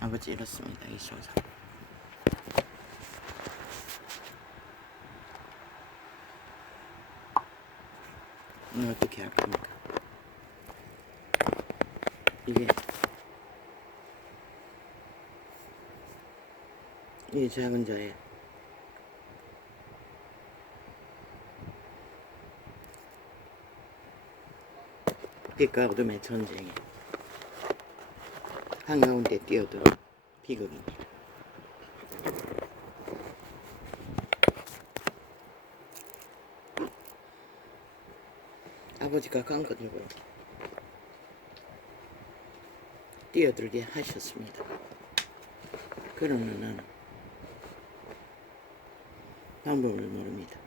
아버지 이렇습니다. 이 소사. 어떻게 할 겁니까? 이게 작은 자의 빛과 어둠의 전쟁에 한가운데 뛰어들어 비극입니다. 아버지가 강건으로 뛰어들게 하셨습니다. 그러나 나는 방법을 모릅니다.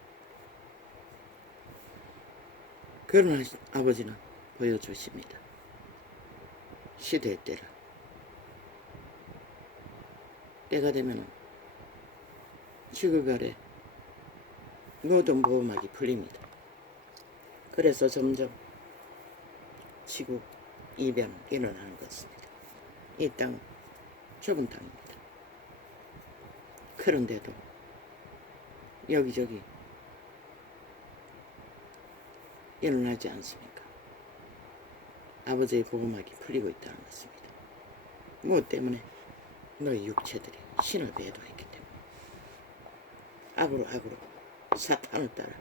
그러나 아버지는 보여주십니다. 시대의 때를. 때가 되면 지구별의 모든 보호막이 풀립니다. 그래서 점점 지구 이변이 일어나는 것입니다. 이 땅은 좁은 땅입니다. 그런데도 여기저기 일어나지 않습니까? 아버지의 보호막이 풀리고 있다는 것입니다. 무엇 때문에? 너희 육체들이 신을 배도했기 때문에. 악으로 사탄을 따라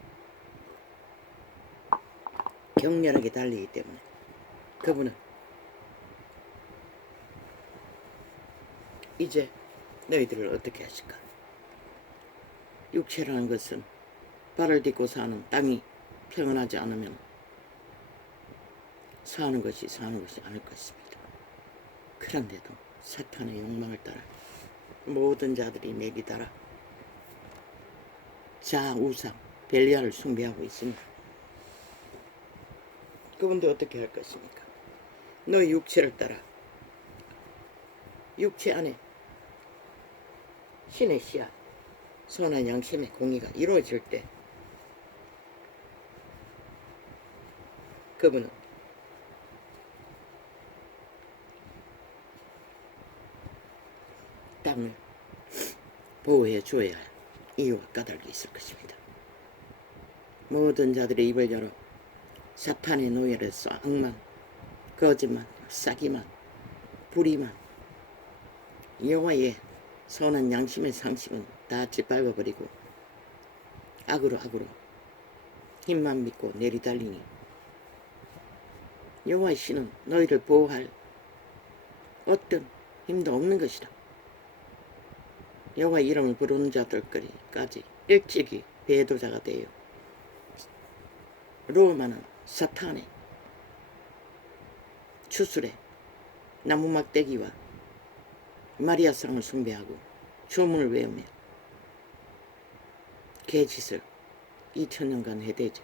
격렬하게 달리기 때문에 그분은 이제 너희들을 어떻게 하실까? 육체라는 것은 발을 딛고 사는 땅이 평온하지 않으면 사는 것이 아닐 것입니다. 그런데도 사탄의 욕망을 따라 모든 자들이 내리다라 자우상 벨리알을 숭배하고 있습니다. 그분도 어떻게 할 것입니까? 너희 육체를 따라 육체 안에 신의 씨앗 선한 양심의 공의가 이루어질 때 그분은 땅을 보호해 주어야 할 이유와 까닭이 있을 것입니다. 모든 자들의 입을 열어 사탄의 노예로서 악만, 거짓말, 사기만, 불의만 여호와의 선한 양심의 상식은 다 짓밟아버리고 악으로 힘만 믿고 내리달리니 여호와의 신은 너희를 보호할 어떤 힘도 없는 것이다. 여호와 이름을 부르는 자들까지 일찍이 배도자가 되어 로마는 사탄의 추술에 나무막대기와 마리아상을 숭배하고 주문을 외우며 개짓을 2000년간 해대죠.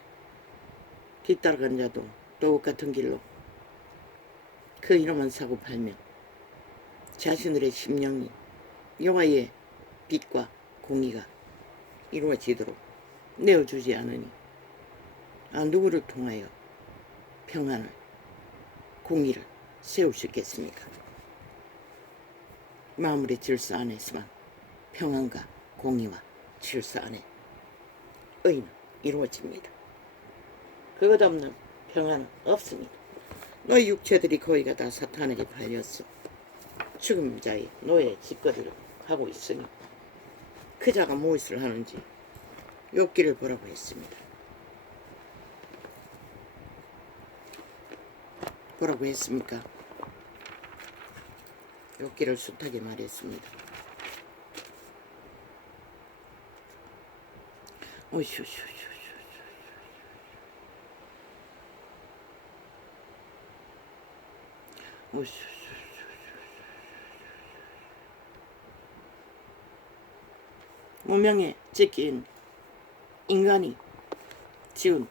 뒤따라간 자도 똑같은 길로 그 이름만 사고 팔며 자신들의 심령이 여호와의 빛과 공의가 이루어지도록 내어주지 않으니 누구를 통하여 평안을 공의를 세울 수 있겠습니까? 마무리 질서 안에서만 평안과 공의와 질서 안에 의는 이루어집니다. 그것 없는 평안은 없습니다. 너희 육체들이 거의가 다 사탄에게 팔렸어. 죽음자의 노예 짓거리를 하고 있으니 그 자가 무엇을 하는지 욥기를 보라고 했습니다. 뭐라고 했습니까? 욥기를 숱하게 말했습니다. 무명에 찍힌 인간이 지은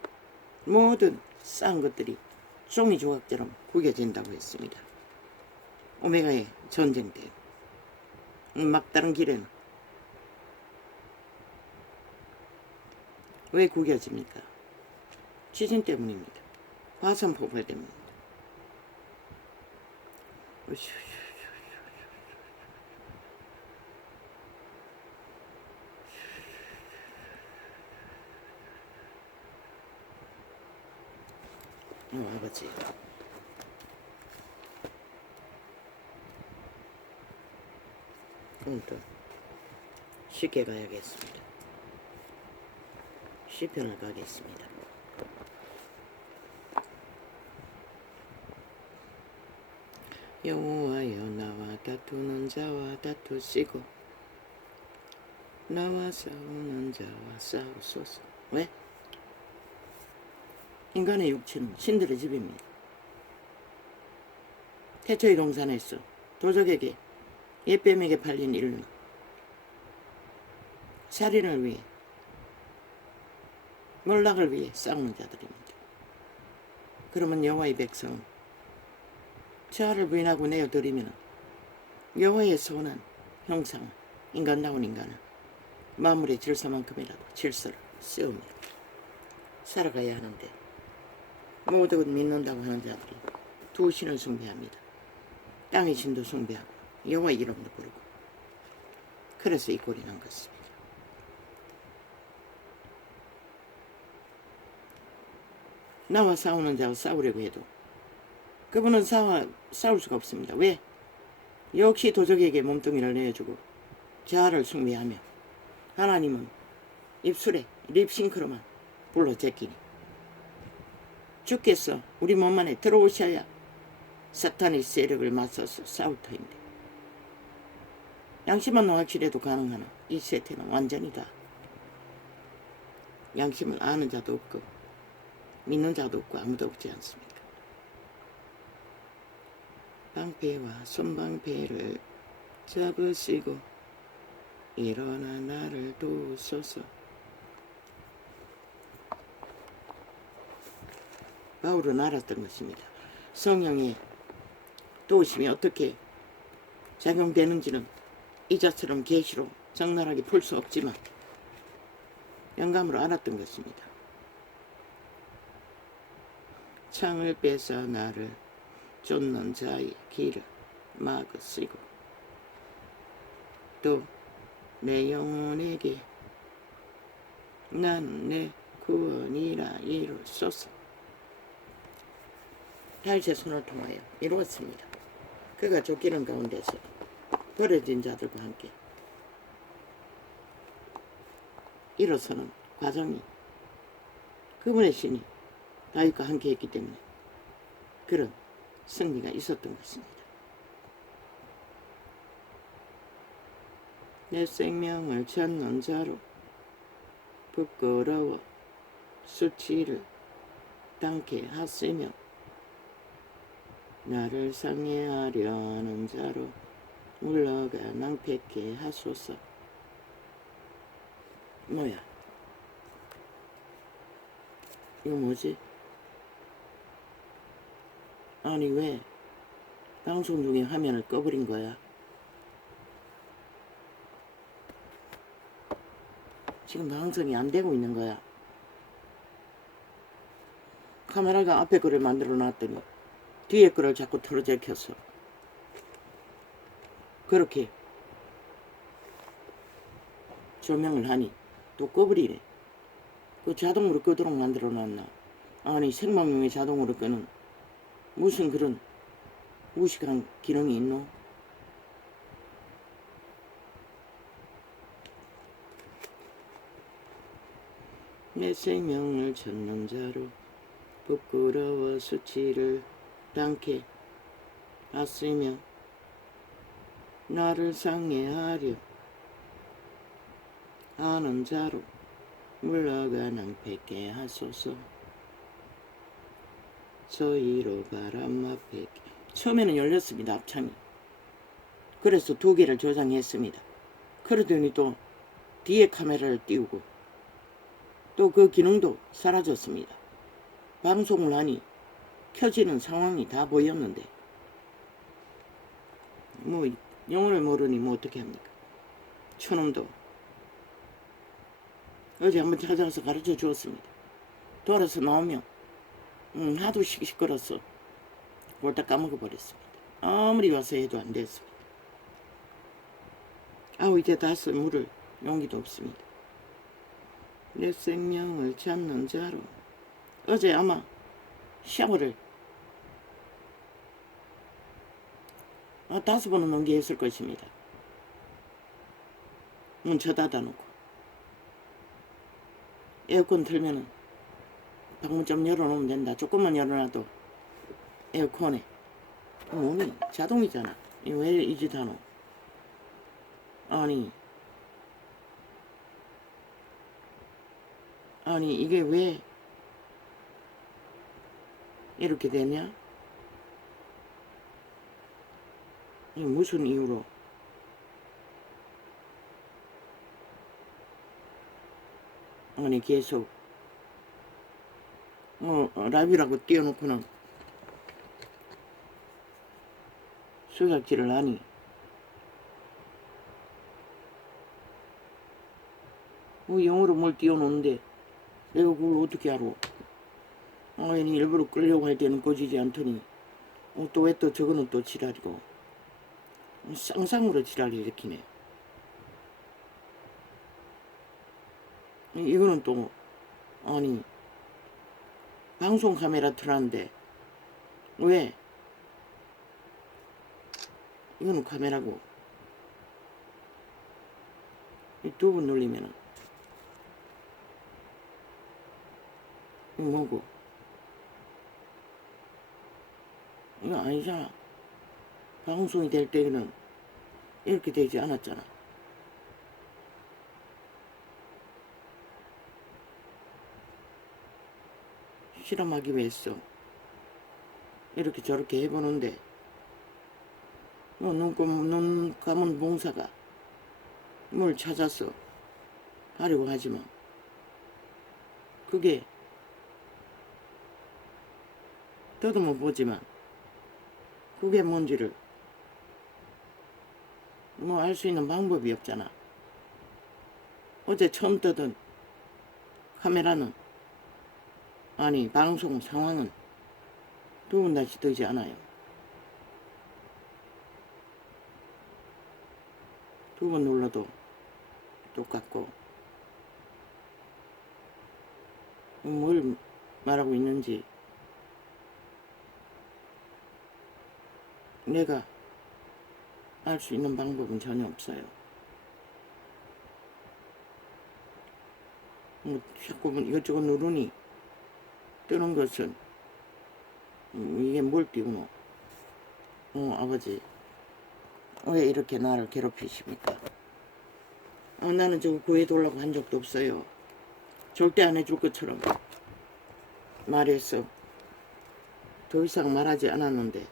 모든 쌓은 것들이 종이 조각처럼 구겨진다고 했습니다. 오메가의 전쟁 때 막다른 길에는 왜 구겨집니까? 지진 때문입니다. 화산 폭발 때문입니다. 아버지. 그럼 또 쉽게 가야겠습니다. 시편을 가겠습니다. 여호와여, 나와 다투는 자와 다투시고 나와 싸우는 자와 싸우소서. 왜? 인간의 육체는 신들의 집입니다. 태초의 동산에서 도적에게 옛뱀에게 팔린 인류는 살인을 위해, 몰락을 위해 싸우는 자들입니다. 그러면 여호와의 백성은 저하를 부인하고 내어드리면 여호와의 선한 형상은, 인간다운 인간은 만물의 질서만큼이라도 질서를 세우며 살아가야 하는데, 모두 믿는다고 하는 자들이 두 신을 숭배합니다. 땅의 신도 숭배하고 여호와의 이름도 부르고, 그래서 이 꼴이 난 것입니다. 나와 싸우는 자와 싸우려고 해도 그분은 싸울 수가 없습니다. 왜? 역시 도적에게 몸뚱이를 내어주고 자아를 숭배하며 하나님은 입술에 립싱크로만 불러 제끼니, 주께서 우리 몸 안에 들어오셔야 사탄의 세력을 맞서서 싸울 터인데, 양심만 확실해도 가능하나 이 세태는 완전히 다 양심을 아는 자도 없고 믿는 자도 없고 아무도 없지 않습니까? 방패와 손방패를 잡으시고 일어나 나를 도우소서. 바울은 알았던 것입니다. 성령의 도우심이 어떻게 작용되는지는 이자처럼 계시로 적나라하게 풀 수 없지만 영감으로 알았던 것입니다. 창을 빼서 나를 쫓는 자의 길을 막으시고 또 내 영혼에게 나는 내 구원이라 이루소서. 다윗의 손을 통하여 이루었습니다. 그가 쫓기는 가운데서 버려진 자들과 함께 일어서는 과정이 그분의 신이 다윗과 함께 했기 때문에 그런 승리가 있었던 것입니다. 내 생명을 찾는 자로 부끄러워 수치를 당케 하시며 나를 상해하려 하는 자로 물러가 낭패케 하소서. 뭐야? 이거 뭐지? 아니 왜 방송 중에 화면을 꺼버린 거야? 지금 방송이 안 되고 있는 거야. 카메라가 앞에 거를 만들어 놨더니 뒤에 거를 자꾸 틀어제켜서 그렇게 조명을 하니 또 꺼버리네. 그 자동으로 끄도록 만들어 놨나? 아니 생방송이 자동으로 끄는 무슨 그런 무식한 기능이 있노? 내 생명을 찾는 자로 부끄러워 수치를 당케 하시며 나를 상해하려 하는 자로 물러가 낭패케 하소서. 저희로 바람 앞에 처음에는 열렸습니다. 앞창이. 그래서 2개를 조장했습니다. 그러더니 또 뒤에 카메라를 띄우고 또 그 기능도 사라졌습니다. 방송을 하니 켜지는 상황이 다 보였는데 뭐 영어를 모르니 뭐 어떻게 합니까? 저놈도 어제 한번 찾아와서 가르쳐 주었습니다. 돌아서 나오면 하도 시끄러서 꼴딱 까먹어버렸습니다. 아무리 와서 해도 안 됐습니다. 이제 다 쓸 물을 용기도 없습니다. 내 생명을 찾는 자로 어제 아마 샤워를 5번은 넘게 했을 것입니다. 문 쳐닫아 놓고 에어컨 틀면은 방문 좀 열어놓으면 된다. 조금만 열어놔도 에어컨에 뭐니 자동이잖아. 왜 이 짓 하노? 아니 이게 왜 이렇게 되냐? 이 무슨 이유로? 아니 계속 라이브라고 띄워놓고는 수작질을 하니 영어로 뭘 띄워놓는데 내가 그걸 어떻게 알아? 아니 일부러 끌려고 할 때는 꺼지지 않더니 또 왜 또 저거는 또 지랄이고 쌍쌍으로 지랄을 일으키네. 이거는 또 아니 방송 카메라 틀었는데 왜 이거는 카메라고 두 번 눌리면은 이거 뭐고 이거 아니잖아. 방송이 될 때는 이렇게 되지 않았잖아. 실험하기 위해서 이렇게 저렇게 해보는데 눈 감은 봉사가 뭘 찾아서 하려고 하지만 그게 더듬어 보지만 그게 뭔지를 알 수 있는 방법이 없잖아. 어제 처음 뜨던 카메라는 아니 방송 상황은 두 번 다시 뜨지 않아요. 두 번 눌러도 똑같고 뭘 말하고 있는지 내가 알 수 있는 방법은 전혀 없어요. 자꾸 이것저것 누르니 뜨는 것은 이게 뭘 띄우노? 아버지 왜 이렇게 나를 괴롭히십니까? 나는 저거 구해달라고 한 적도 없어요. 절대 안 해줄 것처럼 말했어. 더 이상 말하지 않았는데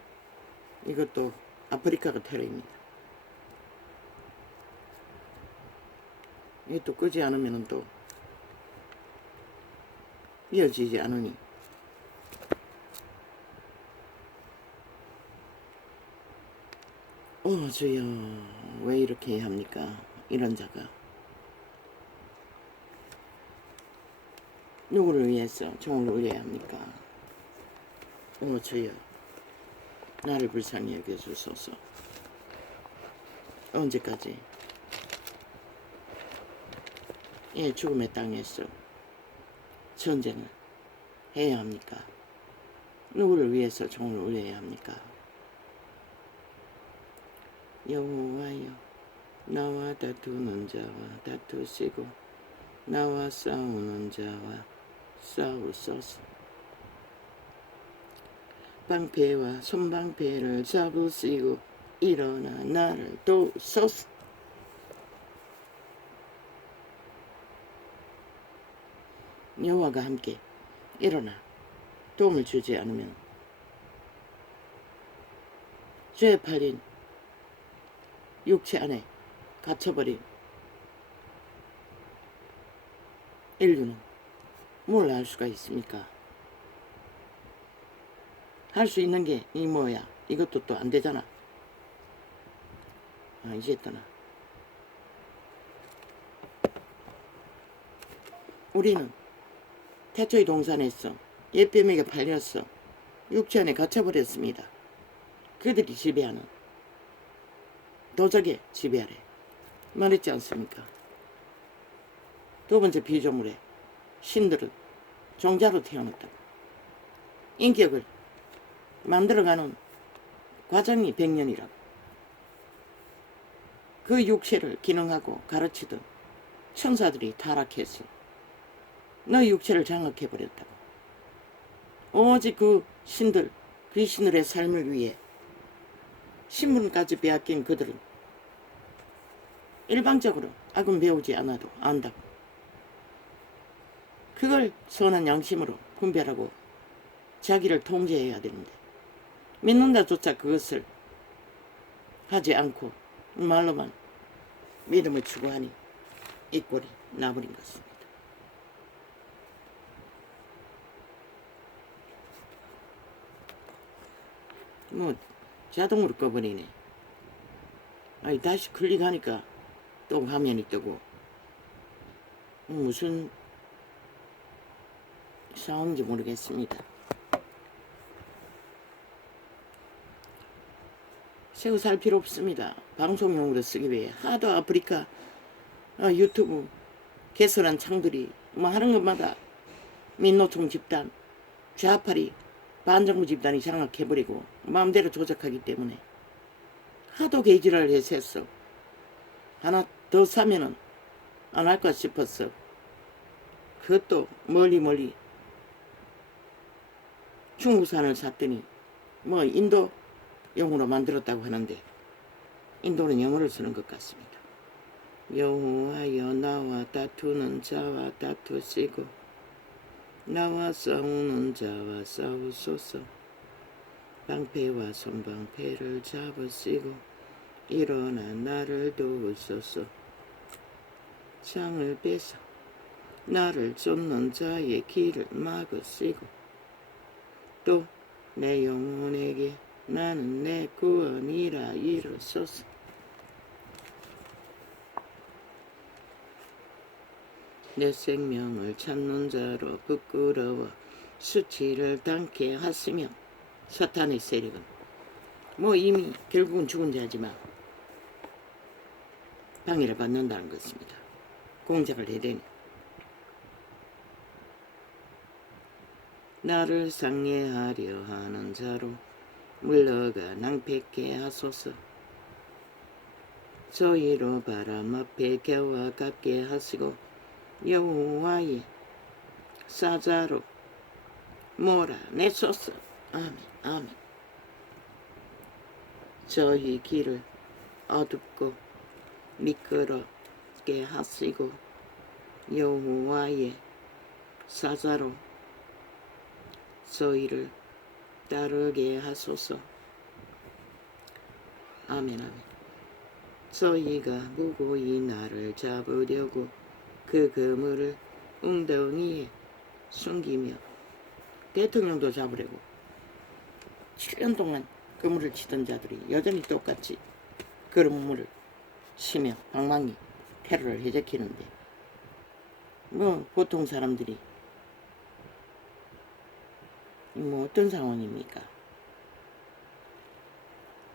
이것도 아프리카가 테러입니다. 이게 또 끄지 않으면 또 이어지지 않으니 주여 왜 이렇게 해야 합니까? 이런 자가 누구를 위해서 종을 울려야 합니까? 주여 나를 불쌍히 여겨주소서. 언제까지 죽음의 땅에서 전쟁을 해야 합니까? 누구를 위해서 종을 울려야 합니까? 여호와여 나와 다투는 자와 다투시고 나와 싸우는 자와 싸우소서. 방패와 손방패를 잡으시고 일어나 나를 도우소서. 여호와가 함께 일어나 도움을 주지 않으면 죄에 팔린 육체 안에 갇혀버린 인류는 뭘 할 수가 있습니까? 할 수 있는 게 이 뭐야? 이것도 또 안 되잖아. 이제 떠나. 우리는 태초의 동산에서 옛뱀에게 팔렸어. 육체 안에 갇혀버렸습니다. 그들이 지배하는 도적의 지배 아래 말했지 않습니까? 두 번째 비조물에 신들은 종자로 태어났다고. 인격을 만들어가는 과정이 100년이라고. 그 육체를 기능하고 가르치던 천사들이 타락해서 너 육체를 장악해버렸다고. 오직 그 신들, 귀신들의 삶을 위해 신분까지 빼앗긴 그들은 일방적으로 악은 배우지 않아도 안다고. 그걸 선한 양심으로 분별하고 자기를 통제해야 되는데 믿는다조차 그것을 하지 않고 말로만 믿음을 추구하니 이 꼴이 나버린 것입니다. 뭐 자동으로 꺼버리네. 아니 다시 클릭하니까 또 화면이 뜨고 무슨 상황인지 모르겠습니다. 새우 살 필요 없습니다. 방송용으로 쓰기 위해 하도 아프리카 유튜브 개설한 창들이 뭐 하는 것마다 민노총 집단, 좌파리, 반정부 집단이 장악해버리고 마음대로 조작하기 때문에 하도 개지랄을 해서 하나 더 사면은 안 할까 싶었어. 그것도 멀리 중국산을 샀더니 뭐 인도용으로 만들었다고 하는데 인도는 영어를 쓰는 것 같습니다. 여호와여 나와 다투는 자와 다투시고 나와 싸우는 자와 싸우소서. 방패와 손방패를 잡으시고 일어나 나를 도우소서. 창을 빼서 나를 쫓는 자의 길을 막으시고 또 내 영혼에게 나는 내 구원이라 이르소서. 내 생명을 찾는 자로 부끄러워 수치를 당케 하시며. 사탄의 세력은 뭐 이미 결국은 죽은 자지만 방해를 받는다는 것입니다. 공작을 해야 되니. 나를 상해하려 하는 자로 물러가 낭패케 하소서. 저희로 바람 앞에 겨와 같게 하시고 여호와의 사자로 몰아내소서. 아멘 아멘. 저희 길을 어둡고 미끄럽게 하시고 여호와의 사자로 저희를 따르게 하소서. 아멘 아멘. 저희가 무고히 나를 잡으려고 그 그물을 웅덩이에 숨기며 대통령도 잡으려고 7년 동안 그물을 치던 자들이 여전히 똑같이 그물을 치며 방망이 테러를 해제키는데 뭐 보통 사람들이 뭐 어떤 상황입니까?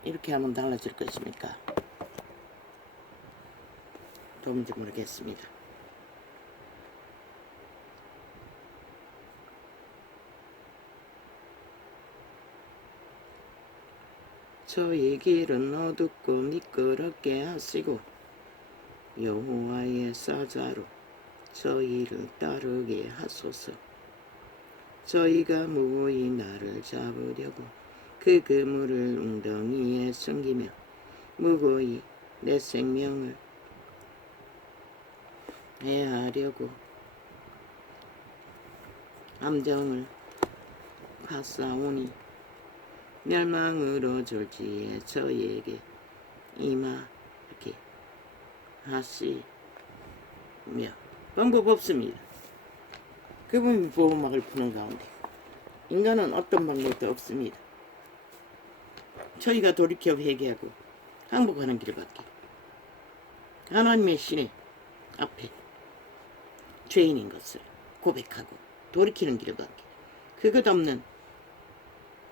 이렇게 하면 달라질 것입니까? 도무지 모르겠습니다. 저희 길은 어둡고 미끄럽게 하시고 여호와의 사자로 저희를 따르게 하소서. 저희가 무고히 나를 잡으려고 그 그물을 웅덩이에 숨기며 무고히 내 생명을 해하려고 함정을 파싸우니 멸망으로 졸지에 저희에게 임하게 하시며. 방법 없습니다. 그분이 보호막을 푸는 가운데 인간은 어떤 방법도 없습니다. 저희가 돌이켜 회개하고 항복하는 길밖에. 하나님의 신의 앞에 죄인인 것을 고백하고 돌이키는 길밖에. 그것 없는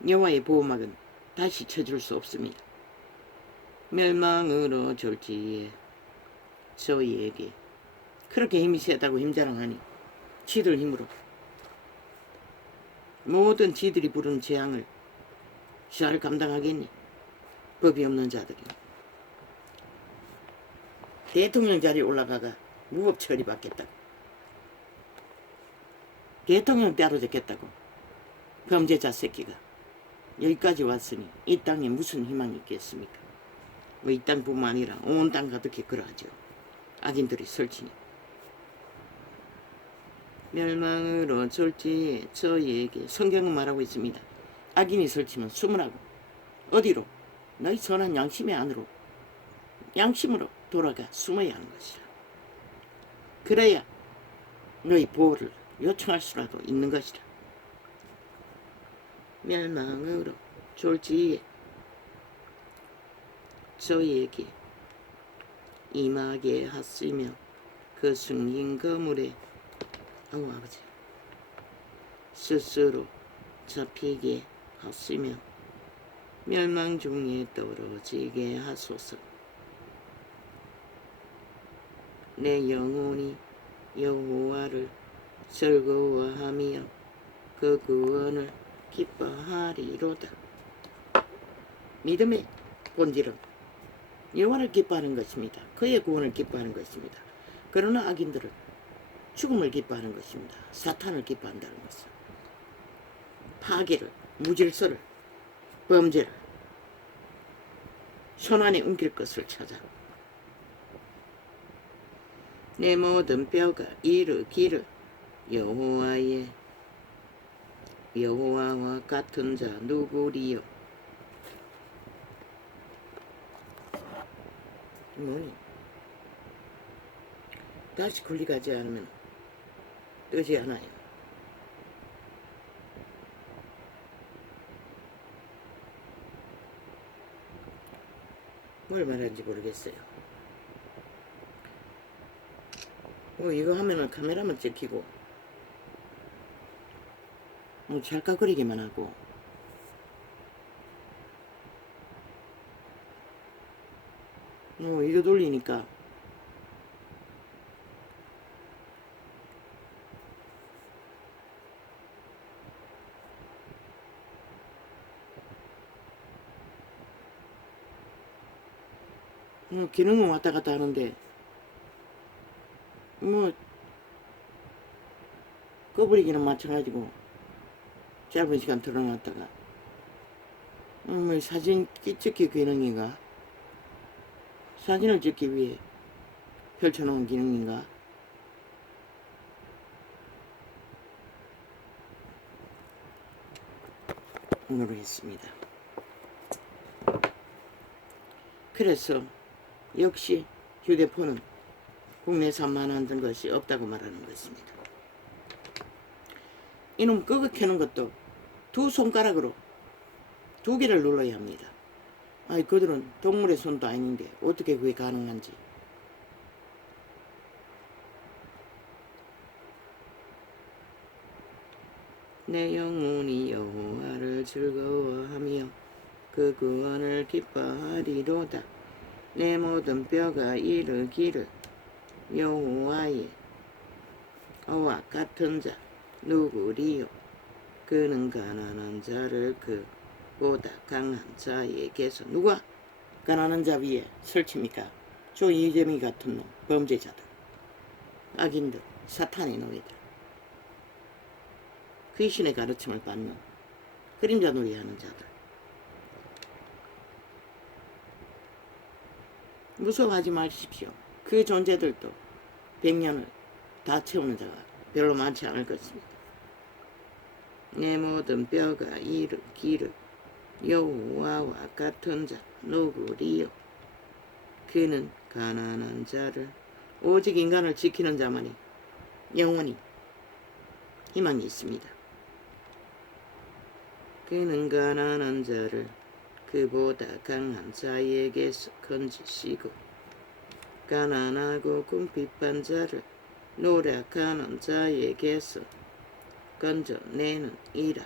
여호와의 보호막은 다시 쳐줄 수 없습니다. 멸망으로 졸지에 저희에게 그렇게 힘이 세다고 힘자랑하니 지들 힘으로 모든 지들이 부른 재앙을 잘 감당하겠니? 법이 없는 자들이. 대통령 자리에 올라가가 무법 처리받겠다고. 대통령 따로잡겠다고. 범죄자 새끼가 여기까지 왔으니 이 땅에 무슨 희망이 있겠습니까? 뭐 이 땅뿐만 아니라 온 땅 가득히 그러하죠. 악인들이 설치니. 멸망으로 졸지에 저희에게 성경은 말하고 있습니다. 악인이 설치면 숨으라고. 어디로? 너희 선한 양심의 안으로, 양심으로 돌아가 숨어야 하는 것이라. 그래야 너희 보호를 요청할 수라도 있는 것이라. 멸망으로 졸지에 저희에게 임하게 하시며 그 숨긴 거물에 아버지 스스로 잡히게 하시며 멸망 중에 떨어지게 하소서. 내 영혼이 여호와를 즐거워하며 그 구원을 기뻐하리로다. 믿음의 본질은 여호와를 기뻐하는 것입니다. 그의 구원을 기뻐하는 것입니다. 그러나 악인들은 죽음을 기뻐하는 것입니다. 사탄을 기뻐한다는 것은 파괴를, 무질서를, 범죄를 손안에 옮길 것을 찾아 내 모든 뼈가 이르기를 여호와와 같은 자 누구리요? 뭐니? 다시 군리가지 않으면 뜨지 않아요. 뭘 말하는지 모르겠어요. 이거 하면은 카메라만 찍히고 찰칵거리기만 하고 이거 돌리니까 기능은 왔다 갔다 하는데 꺼버리기는 마찬가지고 짧은 시간 틀어놨다가 사진 찍기 기능인가? 사진을 찍기 위해 펼쳐놓은 기능인가? 모르겠습니다. 그래서 역시 휴대폰은 국내에서 만든 것이 없다고 말하는 것입니다. 이놈 끄고 켜는 것도 두 손가락으로 두 개를 눌러야 합니다. 그들은 동물의 손도 아닌데 어떻게 그게 가능한지. 내 영혼이 여호와를 즐거워하며 그 구원을 기뻐하리로다. 내 모든 뼈가 이르기를 여호와와 같은 자 누구리요? 그는 가난한 자를 그보다 강한 자에게서 누가 가난한 자 위에 설칩니까? 이재미 같은 놈, 범죄자들, 악인들, 사탄의 노예들, 귀신의 가르침을 받는 그림자 놀이하는 자들. 무서워하지 마십시오. 그 존재들도 100년을 다 채우는 자가 별로 많지 않을 것입니다. 내 모든 뼈가 이르기를 여호와와 같은 자 누구리요? 그는 가난한 자를, 오직 인간을 지키는 자만이 영원히 희망이 있습니다. 그는 가난한 자를 그보다 강한 자에게서 건지시고 가난하고 궁핍한 자를 노력하는 자에게서 건져내는 이라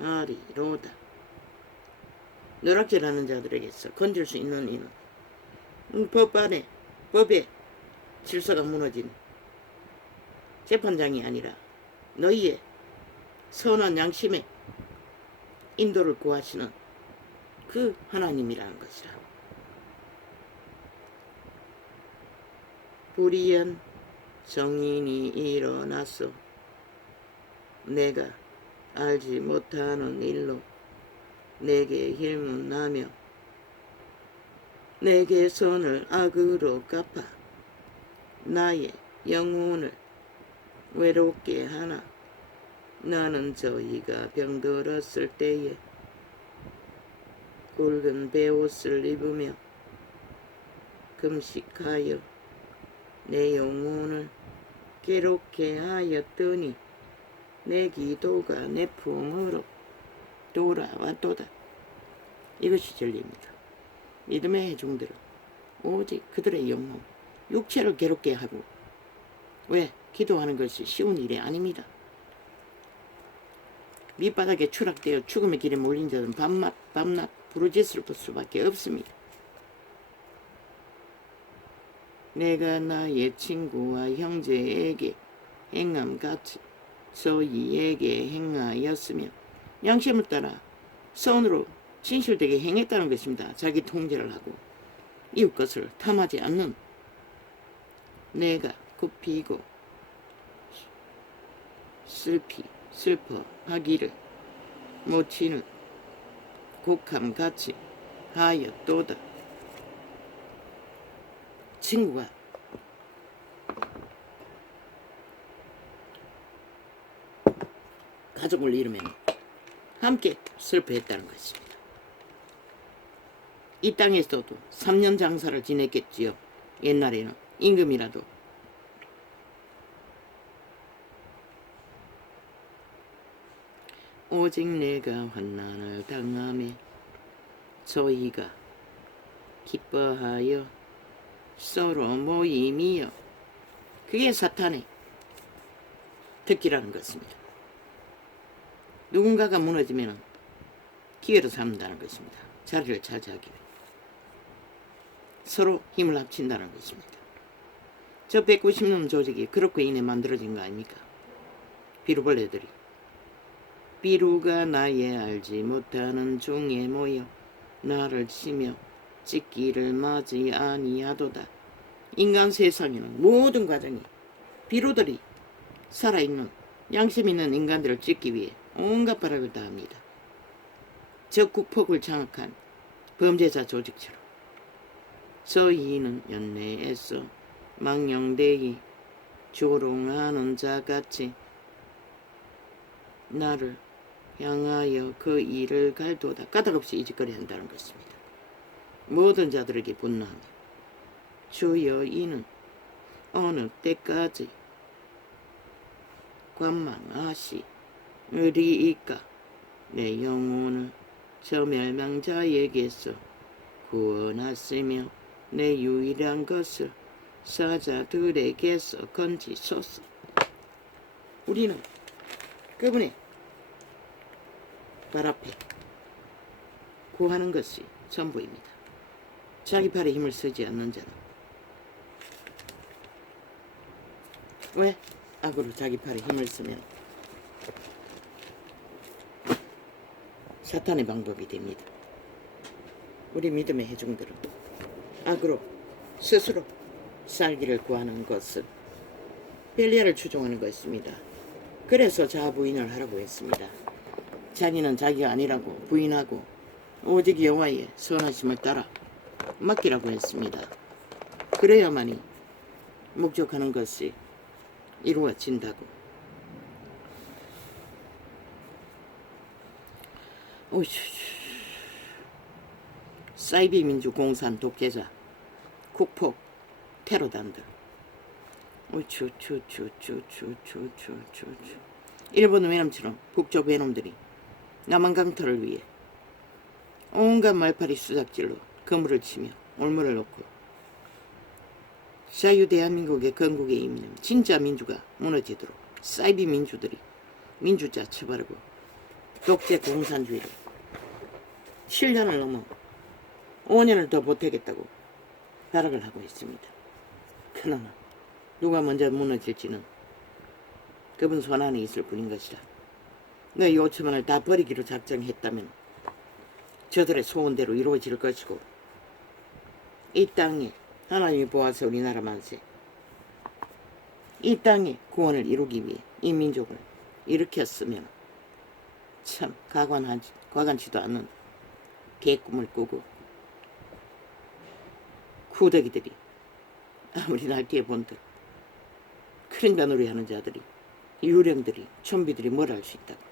아리로다. 노력질하는 자들에게서 건질 수 있는 이는 법의 질서가 무너진 재판장이 아니라 너희의 선한 양심에 인도를 구하시는 그 하나님이라는 것이라. 불의한 정인이 일어났어. 내가 알지 못하는 일로 내게 힐문나며 내게 선을 악으로 갚아 나의 영혼을 외롭게 하나. 나는 저희가 병들었을 때에 굵은 베옷을 입으며 금식하여 내 영혼을 괴롭게 하였더니 내 기도가 내 품으로 돌아왔도다. 이것이 진리입니다. 믿음의 회중들은 오직 그들의 영혼, 육체를 괴롭게 하고, 왜? 기도하는 것이 쉬운 일이 아닙니다. 밑바닥에 추락되어 죽음의 길에 몰린 자는 밤낮 부르짖을 수밖에 없습니다. 내가 나의 친구와 형제에게 행함같이 저희에게 행하였으며, 양심을 따라 선으로 진실되게 행했다는 것입니다. 자기 통제를 하고 이웃 것을 탐하지 않는, 내가 굽히고 슬퍼하기를 모치는 곡함같이 하였도다. 친구가 가족을 잃으면 함께 슬퍼했다는 것입니다. 이 땅에서도 3년 장사를 지냈겠지요. 옛날에는 임금이라도. 오직 내가 환난을 당하며 저희가 기뻐하여 서로 모임이여. 그게 사탄의 특기라는 것입니다. 누군가가 무너지면 기회로 삼는다는 것입니다. 자리를 차지하기 위해 서로 힘을 합친다는 것입니다. 저 190년 조직이 그렇게 인해 만들어진 거 아닙니까? 비루벌레들이 비루가 나의 알지 못하는 종에 모여 나를 치며 찢기를 맞이 아니하도다. 인간 세상에는 모든 과정이 비루들이 살아있는 양심 있는 인간들을 찢기 위해 온갖 발악을 다합니다. 저 국폭을 장악한 범죄자 조직처럼 저희는 연내에서 망령되이 조롱하는 자같이 나를 향하여 그 일을 갈도다. 까닭없이 이짓거리 한다는 것입니다. 모든 자들에게 분노하며 주여 이는 어느 때까지 관망하시리이까. 내 영혼을 저 멸망자에게서 구원하시며 내 유일한 것을 사자들에게서 건지소서. 우리는 그분의 발 앞에 구하는 것이 전부입니다. 자기 팔에 힘을 쓰지 않는 자는 왜? 악으로 자기 팔에 힘을 쓰면 사탄의 방법이 됩니다. 우리 믿음의 회중들은 악으로 스스로 살기를 구하는 것은 벨리알을 추종하는 것입니다. 그래서 자부인을 하라고 했습니다. 자기는 자기가 아니라고 부인하고 오직 여호와의 선하심을 따라 맡기라고 했습니다. 그래야만이 목적하는 것이 이루어진다고. 사이비 민주 공산 독재자 국폭 테러단들. 일본 외놈처럼 북쪽 외놈들이 남한 강탈을 위해 온갖 말파리 수작질로 그물을 치며 올무를 놓고 자유 대한민국의 건국에 있는 진짜 민주가 무너지도록 사이비 민주들이 민주자 처벌하고 독재 공산주의를 7년을 넘어 5년을 더 보태겠다고 발악을 하고 있습니다. 그러나 누가 먼저 무너질지는 그분 손 안에 있을 뿐인 것이다. 너희 5천만을 다 버리기로 작정했다면 저들의 소원대로 이루어질 것이고, 이 땅에 하나님이 보아서 우리나라 만세, 이 땅에 구원을 이루기 위해 이 민족을 일으켰으면 참 과간치도 않는 개꿈을 꾸고 후대기들이 아무리 날뛰어 본들 그림자 놀이하는 자들이 유령들이 좀비들이 뭘 할 수 있다고.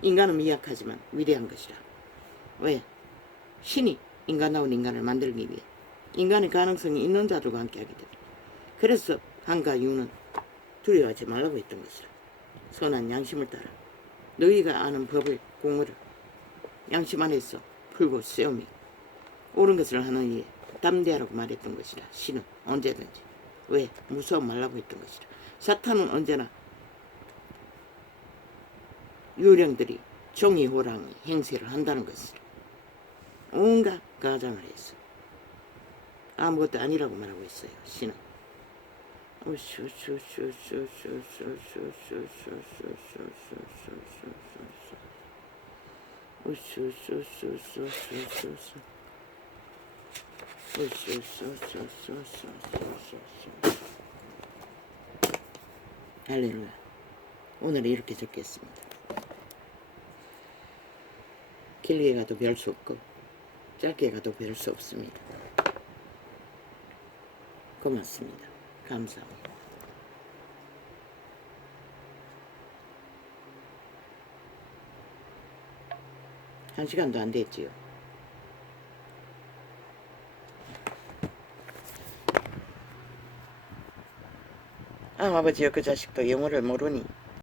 인간은 미약하지만 위대한 것이라. 왜? 신이 인간다운 인간을 만들기 위해 인간의 가능성이 있는 자들과 함께하기 때문에. 그래서 한가 유는 두려워하지 말라고 했던 것이라. 선한 양심을 따라 너희가 아는 법을 공의를 양심 안에서 풀고 세우며 옳은 것을 하는 이에 담대하라고 말했던 것이라. 신은 언제든지. 왜? 무서워 말라고 했던 것이라. 사탄은 언제나 유령들이 종이호랑이 행세를 한다는 것이라. 온갖 가장을 해서 아무것도 아니라고 말하고 있어요. 신은. 할렐루야. 오늘 이렇게 적겠습니다. 길게 가도 별 수 없고 짧게 가도 별 수 없습니다. 고맙습니다. 감사합니다. 한 시간도 안 됐지요. 아버지여, 그 자식도 영어를 모르니